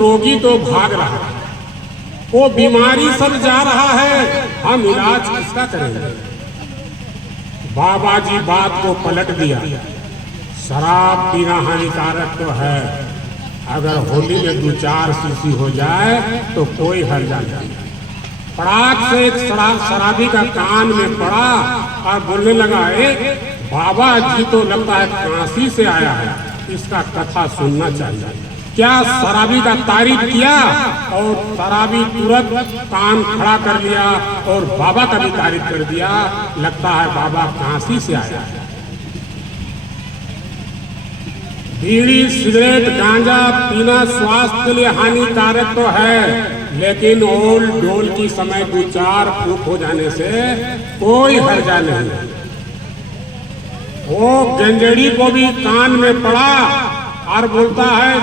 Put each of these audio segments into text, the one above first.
रोगी तो भाग रहा है, वो बीमारी सब जा रहा है, हम इलाज किसका करेंगे। बाबा जी बात को पलट दिया, शराब पीना हानिकारक तो है, अगर होली में 2-4 शीशी हो जाए तो कोई हर्जा नहीं। पड़ाक से एक शराबी का कान में पड़ा और बोलने लगा, बाबा जी तो लगता है काशी से आया है, इसका कथा सुनना चाहिए। क्या शराबी का तारीफ किया और शराबी तुरंत कान खड़ा कर लिया और बाबा का भी तारीफ कर दिया, लगता है बाबा काशी से आया है। बीड़ी सिगरेट गांजा पीना स्वास्थ्य के लिए हानिकारक तो है, लेकिन ओल डोल की समय 2-4 फूंक हो जाने से कोई हर्जा नहीं। वो गंजेड़ी को भी कान में पड़ा और बोलता है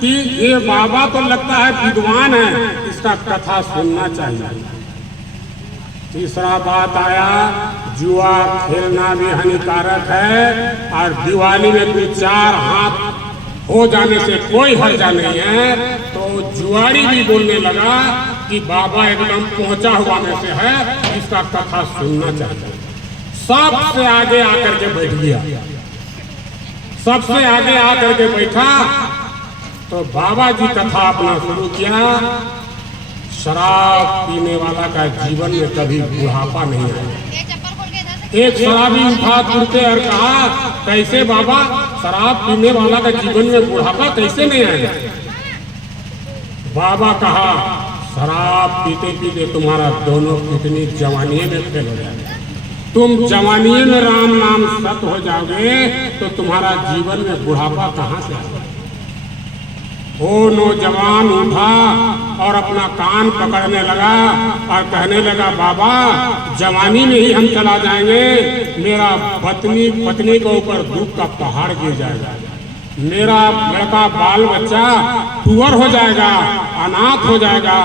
कि ये बाबा तो लगता है विद्वान है, इसका कथा सुनना चाहिए। तीसरा बात आया, जुआ खेलना भी हानिकारक है और दिवाली में 2-4 हाथ हो जाने से कोई हर्जा नहीं है। तो जुआरी भी बोलने लगा कि बाबा एकदम पहुंचा हुआ में से है, इसका कथा सुनना चाहिए। सबसे आगे आकर के बैठ गया, सबसे आगे आकर के बैठा तो बाबा जी कथा अपना शुरू किया। शराब पीने वाला का जीवन में कभी बुढ़ापा नहीं आया। एक शराबी उठा तुरते और कहा, कैसे बाबा, शराब पीने वाला का जीवन में बुढ़ापा कैसे नहीं आएगा। बाबा कहा, शराब पीते पीते तुम्हारा दोनों किडनी जवानी में फेल हो जाएगा। तुम जवानी में राम नाम सत हो जाओगे तो तुम्हारा जीवन में बुढ़ापा कहाँ से आएगा। वो नौजवान उठा और अपना कान पकड़ने लगा और कहने लगा, बाबा जवानी में ही हम चला जाएंगे, मेरा पत्नी के ऊपर दुख का पहाड़ गिर जाएगा, मेरा लड़का बाल बच्चा टूअर हो जाएगा, अनाथ हो जाएगा,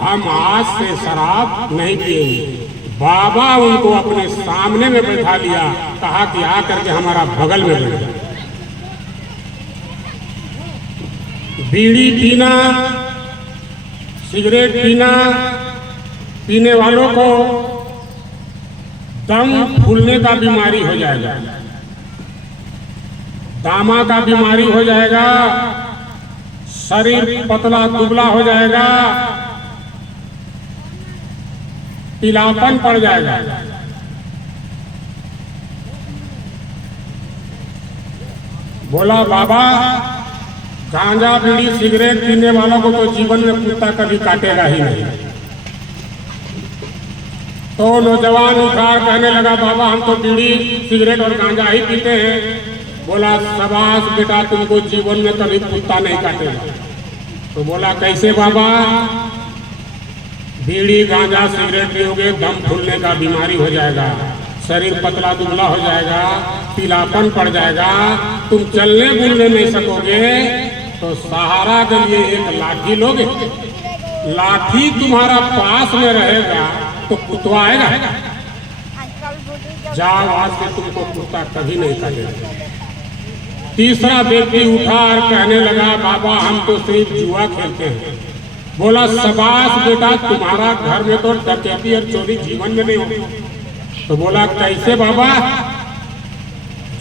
हम आज से शराब नहीं पिएंगे। बाबा उनको अपने सामने में बैठा लिया, कहा कि आकर के हमारा बगल में बैठ जाए। बीड़ी पीना सिगरेट पीना पीने वालों को दम फूलने का बीमारी हो जाएगा, दामा का बीमारी हो जाएगा, शरीर पतला दुबला हो जाएगा, पीलापन पड़ जाएगा। बोला, बाबा गांजा बीड़ी सिगरेट पीने वालों को तो जीवन में कुत्ता कभी काटेगा ही नहीं। तो नौजवान उठा कहने लगा, बाबा हम तो बीड़ी सिगरेट और गांजा ही पीते हैं। बोला, शाबाश बेटा, तुमको जीवन में कभी कुत्ता नहीं काटेगा। तो बोला, कैसे बाबा। बीड़ी गांजा सिगरेट पियोगे, दम फूलने का बीमारी हो जाएगा, शरीर पतला दुबला हो जाएगा, पीलापन पड़ जाएगा, तुम चलने बुलने नहीं सकोगे। तो सहारा के लिए एक लाठी लोगे, लाठी तुम्हारा पास में रहेगा तो कुत्ता आएगा। जाओ, आज से तुमको कुत्ता कभी नहीं काटेगा। तीसरा व्यक्ति उठा और कहने लगा, बाबा हम तो सिर्फ जुआ खेलते हैं। बोला, शाबाश बेटा, तुम्हारा घर में तो डकैती और चोरी जीवन में नहीं होती। तो बोला, कैसे बाबा।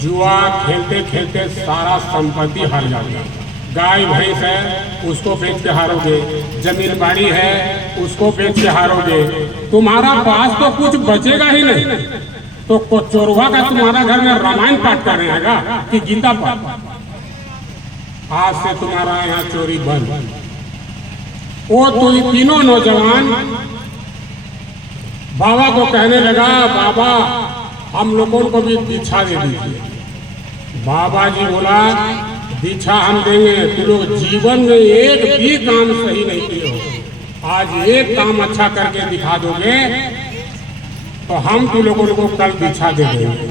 जुआ खेलते खेलते सारा संपत्ति हार जाएगा, गाय भैंस है उसको बेच के हारोगे, जमीन बाड़ी है उसको बेच के हारोगे, तुम्हारा पास तो कुछ बचेगा ही नहीं। तो चोरवा का तुम्हारा घर में रामायण पाठ कर रहेगा कि गीता पाठ। आज से तुम्हारा यहाँ चोरी बंद। वो तो तीनों नौजवान बाबा को कहने लगा, बाबा हम लोगों को भी दीक्षा दे दीजिए। बाबा जी बोला, दीक्षा हम देंगे, तुम लोग जीवन में एक भी काम सही नहीं किए हो, आज एक काम अच्छा करके दिखा दोगे तो हम तुम लोगों को कल दीक्षा दे देंगे।